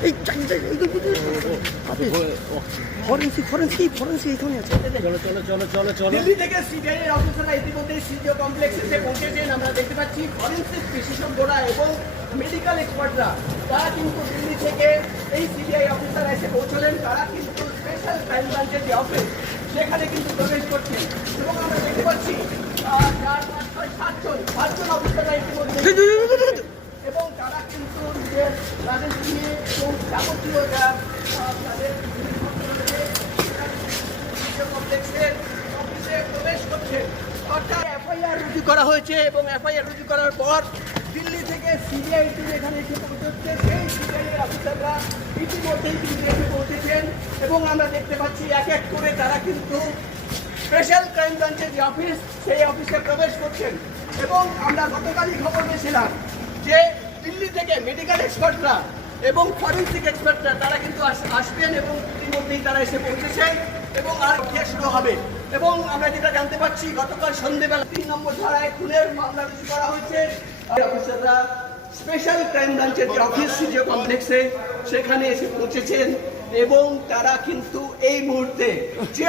এই forensic forensic forensic এখানে আছে চলো চলো চলো চলো চলো দিল্লি থেকে সিবিআই এর অফিসাররা ইতিমধ্যে সিজিও কমপ্লেক্সে এসে পৌঁছেছেন আমরা দেখতে পাচ্ছি ফরেন্সিক বিশেষজ্ঞরা এবং মেডিকেল এক্সপার্টরা তারা কিন্তু দিল্লি থেকে এই সিবিআই অফিসাররা এসে পৌঁছলেন তারা কিন্তু স্পেশাল ক্রাইম ব্রাঞ্চের যে অফিস সেখানে কিন্তু প্রবেশ করছেন এবং আমরা দেখতে পাচ্ছি চার পাঁচ ছয় সাতজন সাতজন অফিসাররা ইতিমধ্যে নিজের তাদের নিয়ে যাবতীয় তাদের প্রবেশ করছে অর্থাৎ এফআইআর রুজু করা হয়েছে এবং এফআইআর রুজু করার পর দিল্লি থেকে সিবিআই এখানে এসে সেই অফিসাররা ইতিমধ্যেই কিন্তু এসে পৌঁছেছেন এবং আমরা দেখতে পাচ্ছি এক এক করে তারা কিন্তু স্পেশাল ক্রাইম ব্রাঞ্চের যে অফিস সেই অফিসে প্রবেশ করছেন। এবং আমরা গতকালই খবর পেয়েছিলাম দিল্লি থেকে মেডিকেল এক্সপার্টরা এবং ফরেন্সিক এক্সপার্টরা তারা কিন্তু আসবেন এবং ইতিমধ্যেই তারা এসে পৌঁছেছেন এবং আর ক্রিয়া শুরু হবে। এবং আমরা যেটা জানতে পারছি, গতকাল সন্ধ্যেবেলা তিন নম্বর ধারায় খুনের মামলা রুজু করা হয়েছে। অফিসাররা স্পেশাল ক্রাইম ব্রাঞ্চের যে অফিস সিজিও কমপ্লেক্সে সেখানে এসে পৌঁছেছেন এবং তারা কিন্তু এই মুহূর্তে যে